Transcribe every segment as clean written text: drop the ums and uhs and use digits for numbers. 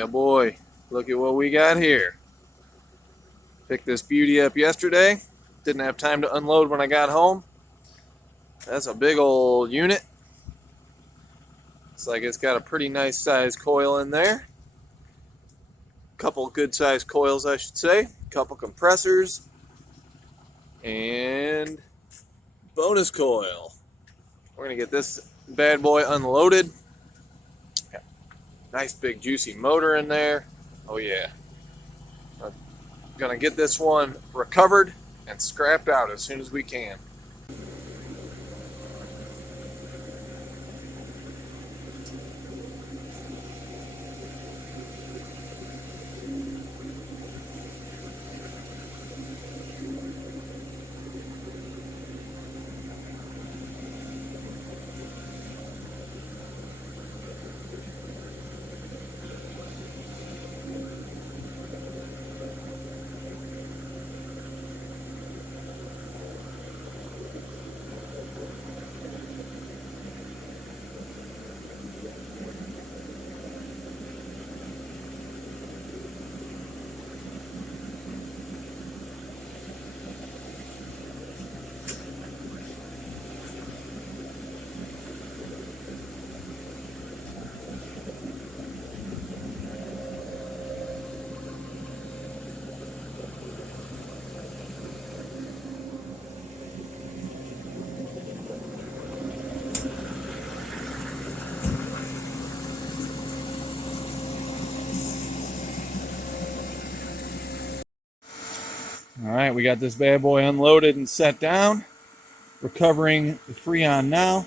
yeah, boy. Look at what we got here. Picked this beauty up yesterday. Didn't have time to unload when I got home. That's a big old unit. Looks like it's got a pretty nice sized coil in there. Couple good sized coils, I should say. Couple compressors. And bonus coil. We're going to get this bad boy unloaded. Got a nice big juicy motor in there. Oh yeah. I'm going to get this one recovered and scrapped out as soon as we can. All right, we got this bad boy unloaded and set down. Recovering the Freon now.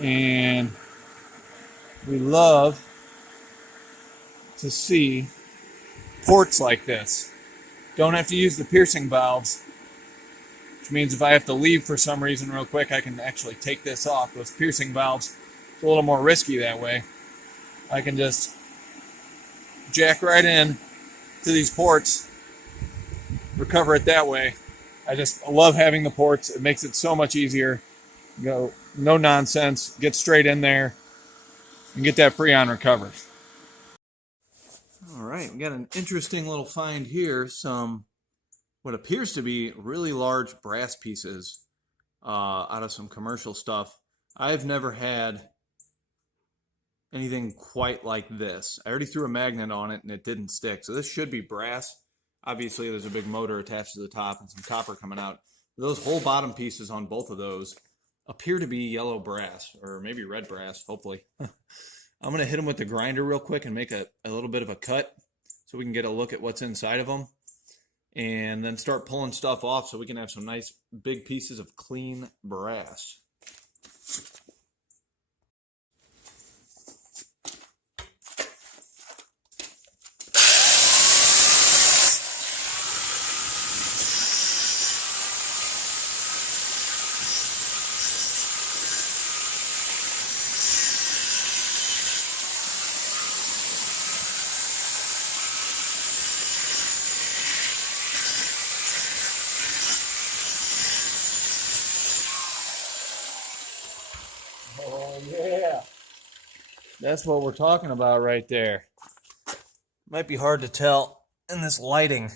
And we love to see ports like this. Don't have to use the piercing valves, which means if I have to leave for some reason real quick, I can actually take this off. Those piercing valves, it's a little more risky that way. I can just jack right in to these ports, recover it that way. I just love having the ports. It makes it so much easier. Go, no nonsense, get straight in there and get that Freon recovered. All right, we got an interesting little find here. Some what appears to be really large brass pieces out of some commercial stuff. I've never had anything quite like this. I already threw a magnet on it and it didn't stick. So this should be brass. Obviously, there's a big motor attached to the top and some copper coming out. Those whole bottom pieces on both of those appear to be yellow brass, or maybe red brass, hopefully. I'm going to hit them with the grinder real quick and make a little bit of a cut so we can get a look at what's inside of them. And then start pulling stuff off so we can have some nice big pieces of clean brass. Oh yeah, that's what we're talking about right there. Might be hard to tell in this lighting.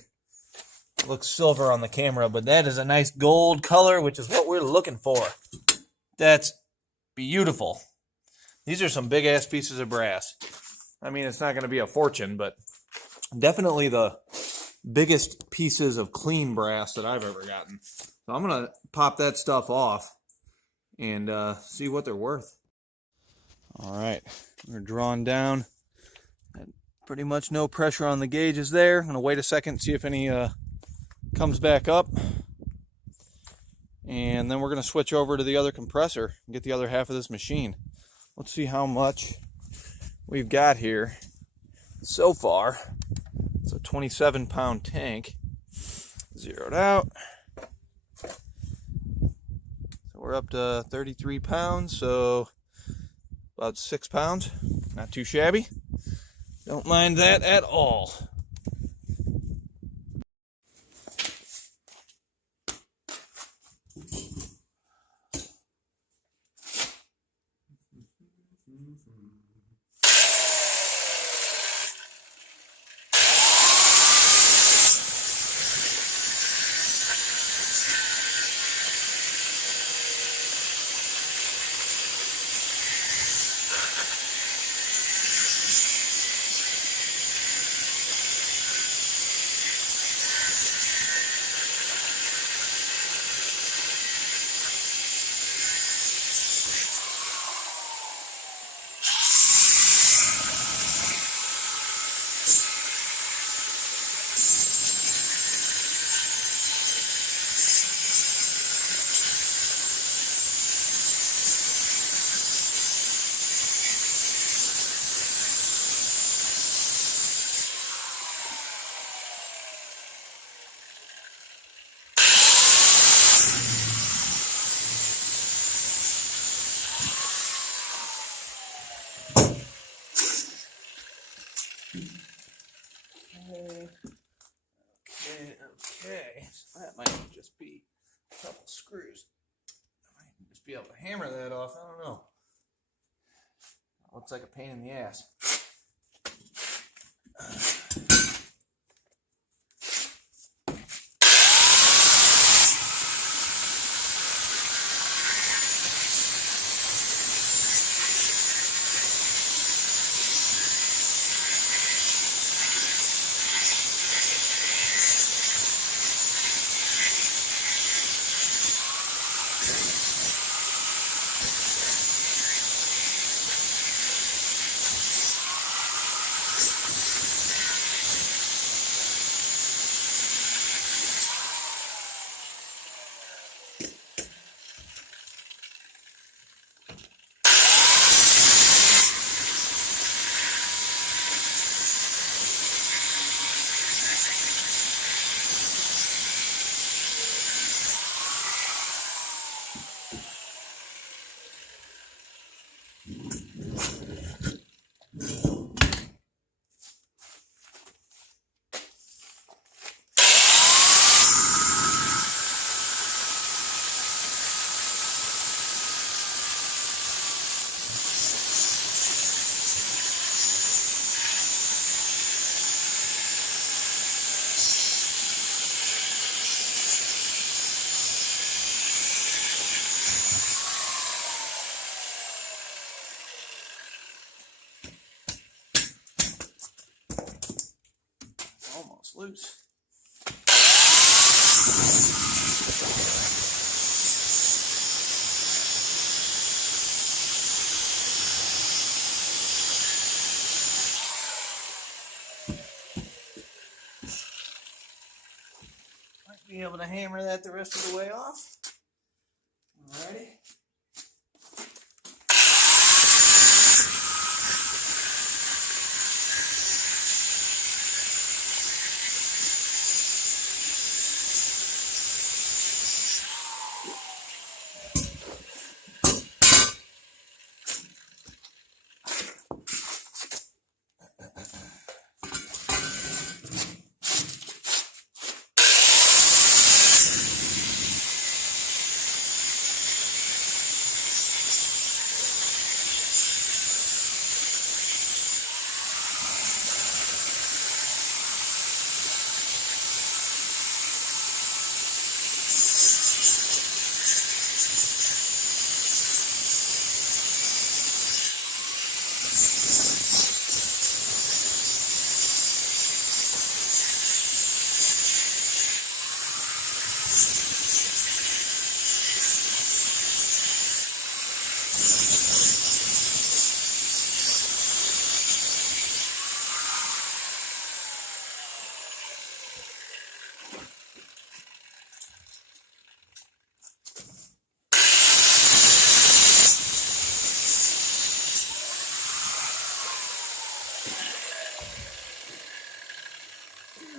It looks silver on the camera, but that is a nice gold color, which is what we're looking for. That's beautiful. These are some big ass pieces of brass. I mean, it's not going to be a fortune, but definitely the biggest pieces of clean brass that I've ever gotten. So I'm going to pop that stuff off and see what they're worth. All right, we're drawing down. Pretty much no pressure on the gauges there. I'm gonna wait a second, see if any comes back up. And then we're gonna switch over to the other compressor and get the other half of this machine. Let's see how much we've got here so far. It's a 27-pound tank, zeroed out. We're up to 33 pounds, so about 6 pounds. Not too shabby. Don't mind that at all. Okay. So that might just be a couple screws. I might just be able to hammer that off. I don't know. Looks like a pain in the ass. Almost loose. Might be able to hammer that the rest of the way off. Alrighty.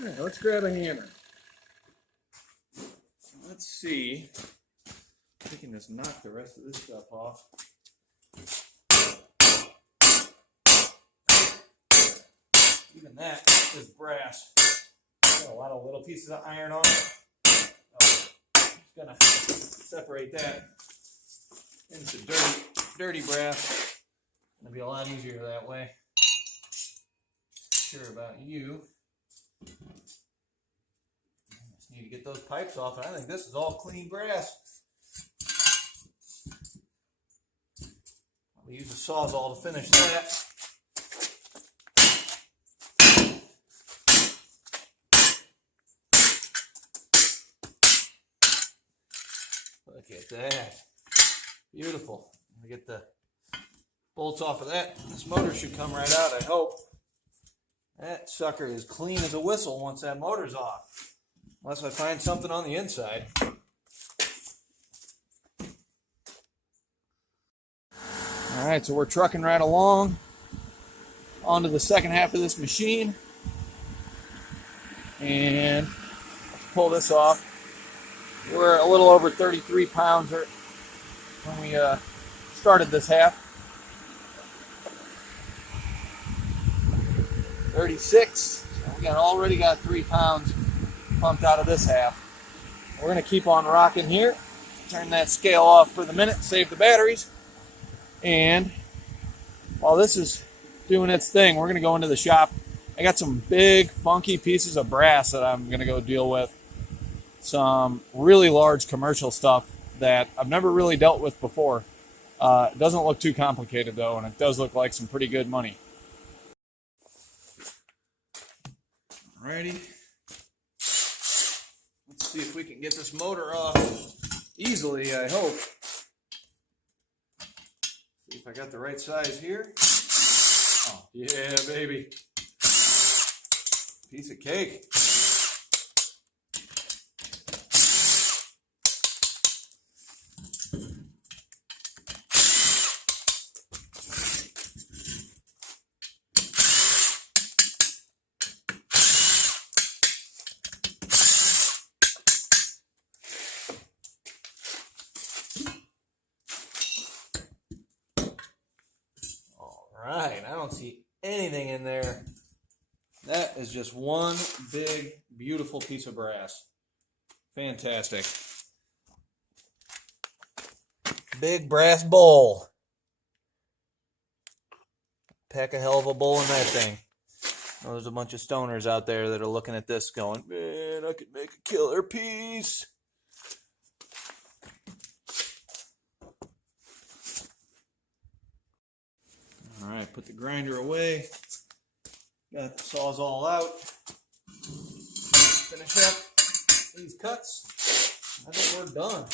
Alright, let's grab a hammer. Let's see if we can just knock the rest of this stuff off. Even that is brass. Got a lot of little pieces of iron on it. Just gonna separate that into dirty brass. It'll be a lot easier that way. Sure about you. Just need to get those pipes off, and I think this is all clean brass. We'll use a Sawzall to finish that. Look at that. Beautiful. I'm gonna get the bolts off of that. This motor should come right out, I hope. That sucker is clean as a whistle once that motor's off. Unless I find something on the inside. Alright, so we're trucking right along onto the second half of this machine. And let's pull this off. We're a little over 33 pounds when we started this half. 36. So we already got 3 pounds pumped out of this half. We're going to keep on rocking here. Turn that scale off for the minute, save the batteries. And while this is doing its thing, we're going to go into the shop. I got some big, funky pieces of brass that I'm going to go deal with. Some really large commercial stuff that I've never really dealt with before. It doesn't look too complicated though, and it does look like some pretty good money. Alrighty. Let's see if we can get this motor off easily, I hope. See if I got the right size here. Oh, yeah, baby. Piece of cake. Alright, I don't see anything in there. That is just one big, beautiful piece of brass. Fantastic. Big brass bowl. Pack a hell of a bowl in that thing. Oh, there's a bunch of stoners out there that are looking at this going, man, I could make a killer piece. Alright, put the grinder away. Got the Sawzall out. Finish up these cuts. I think we're done.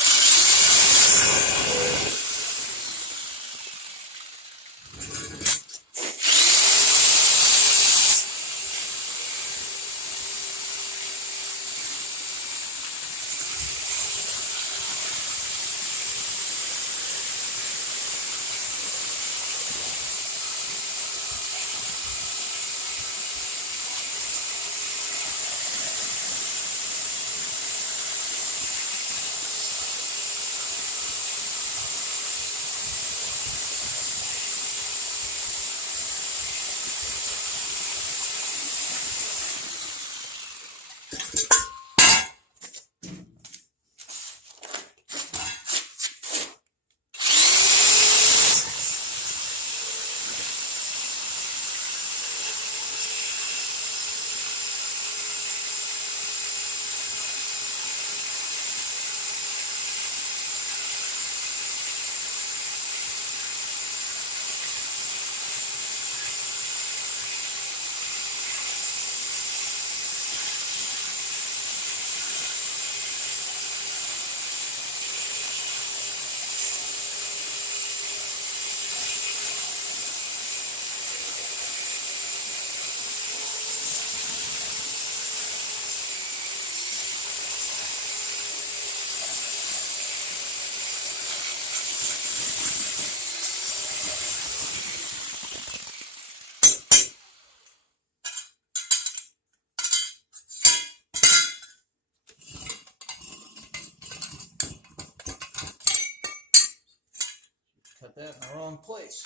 Cut that in the wrong place.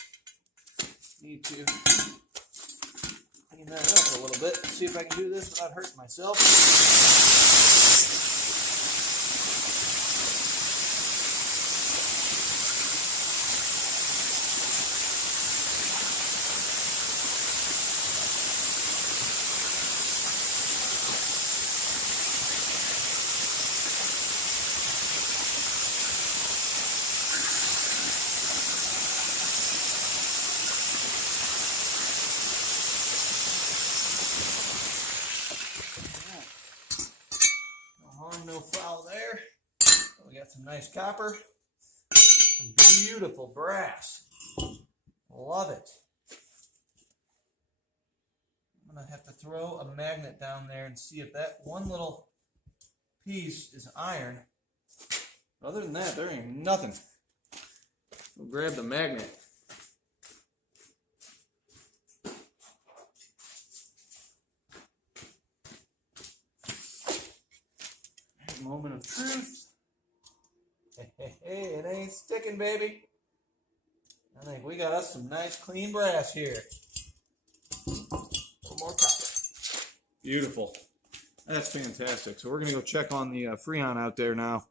Need to clean that up a little bit. See if I can do this without hurting myself. some nice copper, some beautiful brass. Love it. I'm going to have to throw a magnet down there and see if that one little piece is iron. Other than that, there ain't nothing. We'll grab the magnet. Moment of truth. Hey, it ain't sticking, baby. I think we got us some nice clean brass here. A little more copper. Beautiful. That's fantastic. So we're going to go check on the Freon out there now.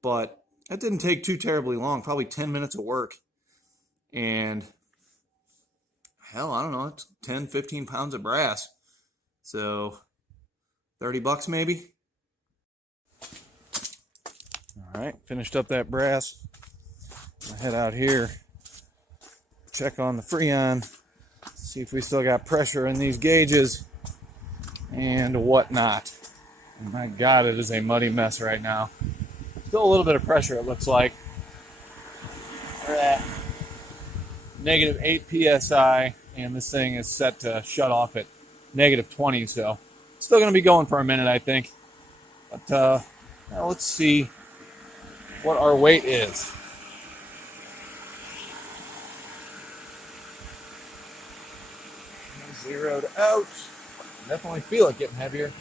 But that didn't take too terribly long, probably 10 minutes of work. And hell, I don't know, it's 10, 15 pounds of brass. So $30 maybe. All right, finished up that brass. I'll head out here, check on the Freon, see if we still got pressure in these gauges and whatnot. And my God, it is a muddy mess right now. Still a little bit of pressure, it looks like. We're at -8 psi, and this thing is set to shut off at -20, so it's still going to be going for a minute, I think. But now let's see what our weight is. Zeroed out. Definitely feel it getting heavier.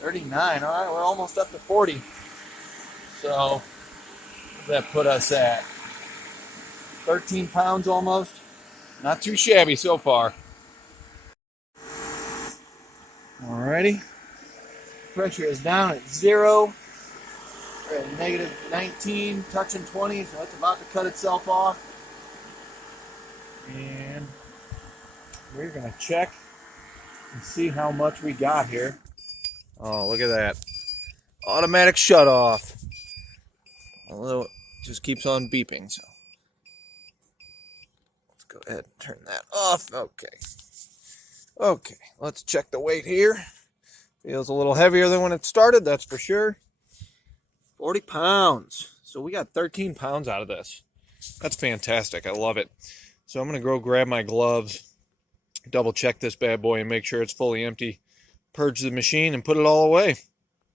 39. All right, we're almost up to 40. So what does that put us at? 13 pounds almost. Not too shabby so far. Alrighty. Pressure is down at 0. We're at -19, touching 20, so it's about to cut itself off. And we're going to check and see how much we got here. Oh, look at that. Automatic shut off. Although it just keeps on beeping, so let's go ahead and turn that off. Okay. Okay, let's check the weight here. Feels a little heavier than when it started, that's for sure. 40 pounds. So we got 13 pounds out of this. That's fantastic. I love it. So I'm going to go grab my gloves, double check this bad boy and make sure it's fully empty, purge the machine and put it all away.